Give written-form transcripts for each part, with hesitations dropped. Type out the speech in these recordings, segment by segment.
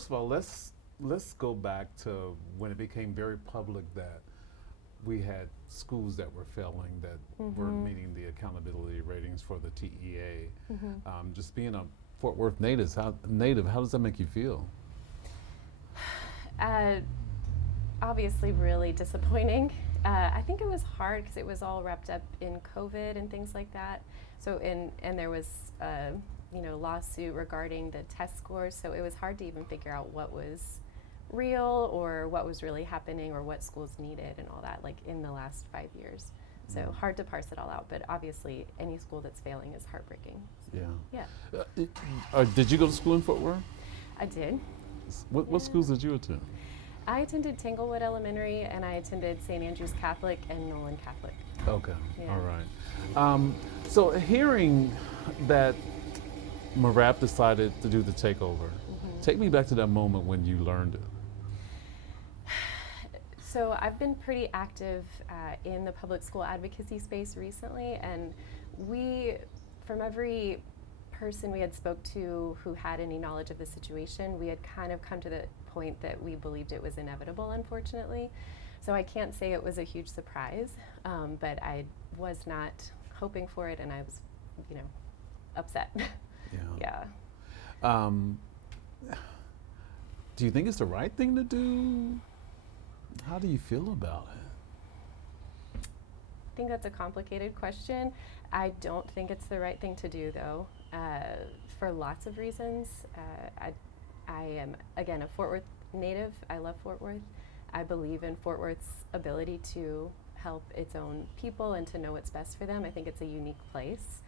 first of all, let's go back to when it became very public that we had schools that were failing, that weren't meeting the accountability ratings for the TEA. Just being a Fort Worth native, how does that make you feel? Obviously really disappointing. I think it was hard because it was all wrapped up in COVID and things like that. So and there was lawsuit regarding the test scores, so it was hard to even figure out what was real or what was really happening or what schools needed and all that, like in the last 5 years. So hard to parse it all out, but obviously any school that's failing is heartbreaking. Yeah. Yeah. Did you go to school in Fort Worth? I did. What schools did you attend? I attended Tanglewood Elementary, and I attended St. Andrew's Catholic and Nolan Catholic. Okay, Yeah. all right. So hearing that MARAP decided to do the takeover, take me back to that moment when you learned it. So I've been pretty active in the public school advocacy space recently, and from every person we had spoke to who had any knowledge of the situation, we had kind of come to the point that we believed it was inevitable, unfortunately. So I can't say it was a huge surprise, but I was not hoping for it, and I was, upset. Yeah. Yeah. Do you think it's the right thing to do? How do you feel about it? I think that's a complicated question. I don't think it's the right thing to do, though, for lots of reasons. I am, again, a Fort Worth native. I love Fort Worth. I believe in Fort Worth's ability to help its own people and to know what's best for them. I think it's a unique place.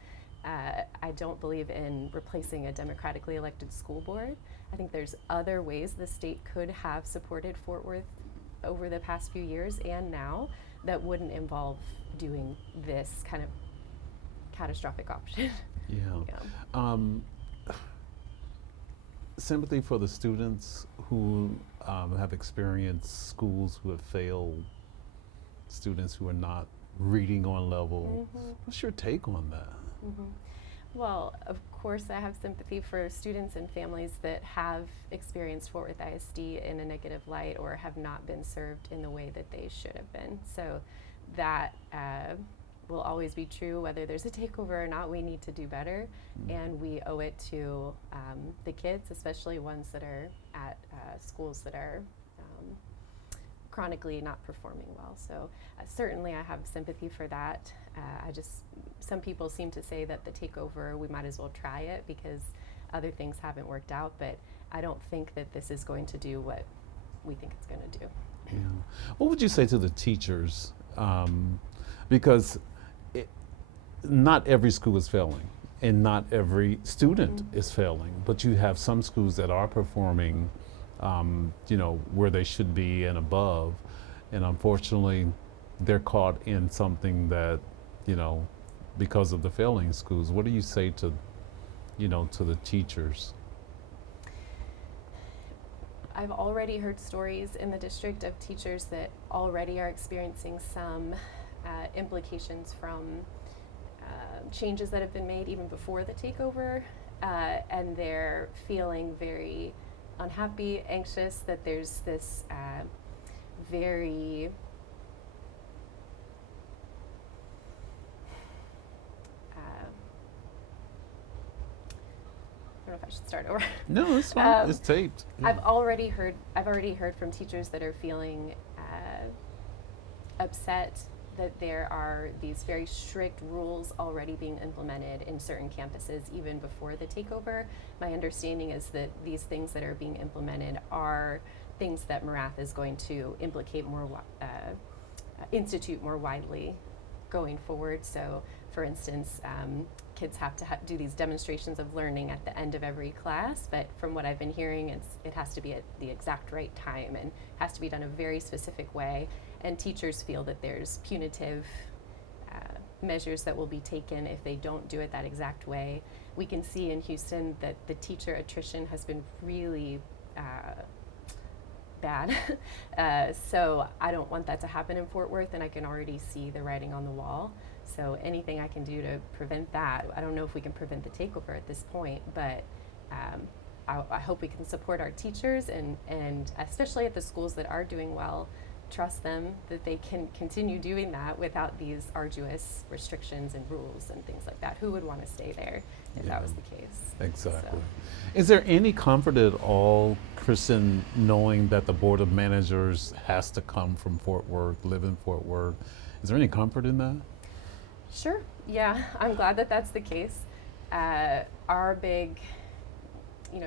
I don't believe in replacing a democratically elected school board. I think there's other ways the state could have supported Fort Worth over the past few years and now that wouldn't involve doing this kind of catastrophic option. Yeah. Sympathy for the students who have experienced schools who have failed, students who are not reading on level. What's your take on that? Well, of course, I have sympathy for students and families that have experienced Fort Worth ISD in a negative light or have not been served in the way that they should have been. So that will always be true, whether there's a takeover or not. We need to do better, and we owe it to the kids, especially ones that are at schools that are chronically not performing well. So certainly I have sympathy for that. Some people seem to say that the takeover, we might as well try it because other things haven't worked out, but I don't think that this is going to do what we think it's going to do. Yeah. What would you say to the teachers? Because not every school is failing and not every student is failing, but you have some schools that are performing where they should be and above, and unfortunately they're caught in something that, because of the failing schools. What do you say to the teachers? I've already heard stories in the district of teachers that already are experiencing some implications from changes that have been made even before the takeover, and they're feeling very unhappy, anxious, that there's this very I don't know if I should start over. No, it's fine. It's taped. Yeah. I've already heard from teachers that are feeling upset that there are these very strict rules already being implemented in certain campuses even before the takeover. My understanding is that these things that are being implemented are things that MARAP is going to institute more widely going forward. So, for instance, kids have to do these demonstrations of learning at the end of every class, but from what I've been hearing, it has to be at the exact right time and has to be done a very specific way. And teachers feel that there's punitive measures that will be taken if they don't do it that exact way. We can see in Houston that the teacher attrition has been really bad. So I don't want that to happen in Fort Worth, and I can already see the writing on the wall. So anything I can do to prevent that. I don't know if we can prevent the takeover at this point, but I hope we can support our teachers and especially at the schools that are doing well, trust them that they can continue doing that without these arduous restrictions and rules and things like that. Who would want to stay there if that was the case? Exactly. So. Is there any comfort at all, Kristin, knowing that the Board of Managers has to come from Fort Worth, live in Fort Worth? Is there any comfort in that? Sure. Yeah, I'm glad that that's the case. Our big,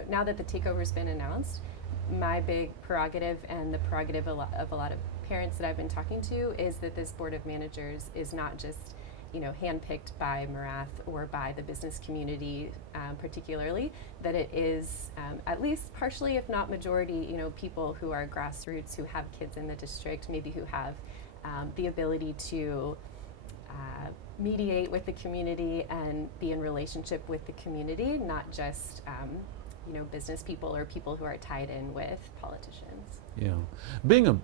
now that the takeover's been announced, my big prerogative and the prerogative of a lot of parents that I've been talking to is that this Board of Managers is not just, handpicked by Morath or by the business community particularly, that it is at least partially, if not majority, people who are grassroots, who have kids in the district, maybe who have the ability to mediate with the community and be in relationship with the community, not just business people or people who are tied in with politicians. Yeah, being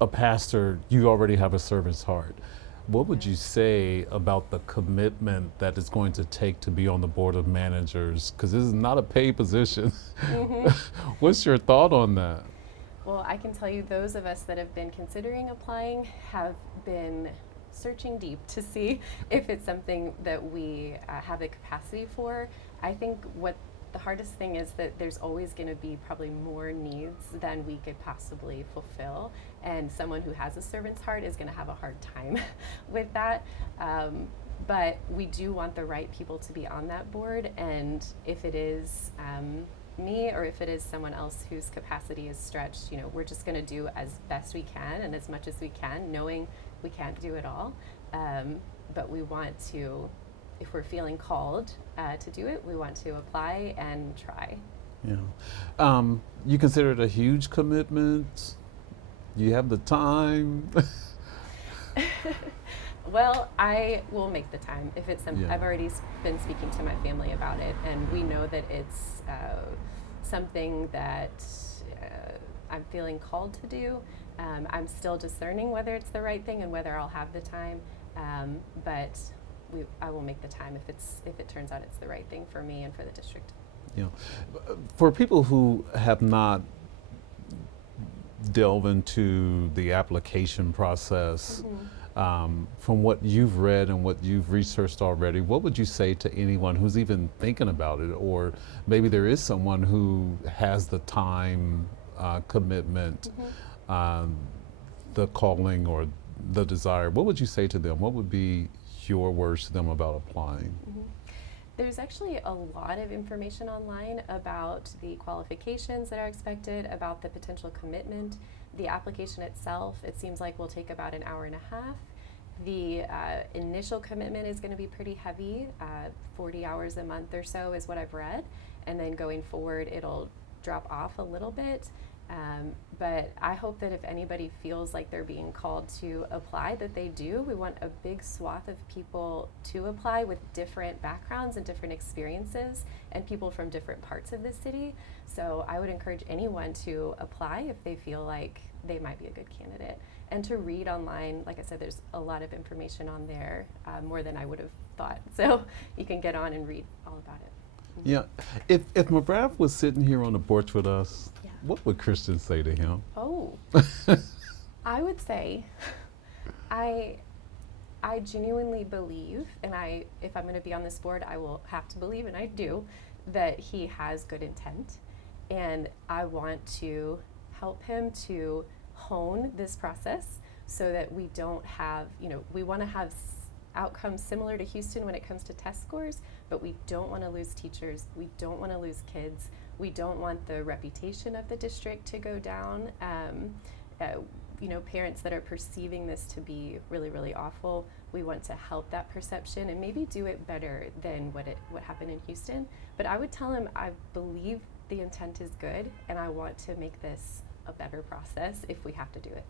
a pastor, you already have a servant's heart. What would you say about the commitment that it's going to take to be on the Board of Managers? Because this is not a paid position. Mm-hmm. What's your thought on that? Well, I can tell you those of us that have been considering applying have been searching deep to see if it's something that we have the capacity for. I think what the hardest thing is that there's always going to be probably more needs than we could possibly fulfill, and someone who has a servant's heart is going to have a hard time with that. But we do want the right people to be on that board, and if it is me or if it is someone else whose capacity is stretched, we're just going to do as best we can and as much as we can, knowing we can't do it all. But we want to, if we're feeling called to do it, we want to apply and try. Yeah. You consider it a huge commitment? You have the time? Well, I will make the time if it's something. Yeah. I've already been speaking to my family about it, and we know that it's something that I'm feeling called to do. I'm still discerning whether it's the right thing and whether I'll have the time, but I will make the time if it turns out it's the right thing for me and for the district. Yeah. For people who have not delved into the application process, from what you've read and what you've researched already, what would you say to anyone who's even thinking about it, or maybe there is someone who has the time, commitment, the calling or the desire? What would you say to them? What would be your words to them about applying? There's actually a lot of information online about the qualifications that are expected, about the potential commitment. The application itself, it seems like will take about an hour and a half. The initial commitment is going to be pretty heavy, 40 hours a month or so is what I've read, and then going forward it'll drop off a little bit. But I hope that if anybody feels like they're being called to apply, that they do. We want a big swath of people to apply with different backgrounds and different experiences and people from different parts of the city. So I would encourage anyone to apply if they feel like they might be a good candidate. And to read online, like I said, there's a lot of information on there, more than I would have thought. So you can get on and read all about it. Yeah, if Morath was sitting here on the porch with us, Yeah. what would Kristin say to him? Oh, I would say, I genuinely believe, and if I'm going to be on this board, I will have to believe, and I do, that he has good intent, and I want to help him to hone this process so that we don't have, we want to have outcomes similar to Houston when it comes to test scores, but we don't want to lose teachers, we don't want to lose kids, we don't want the reputation of the district to go down. Parents that are perceiving this to be really, really awful, we want to help that perception and maybe do it better than what happened in Houston. But I would tell him I believe the intent is good and I want to make this a better process if we have to do it.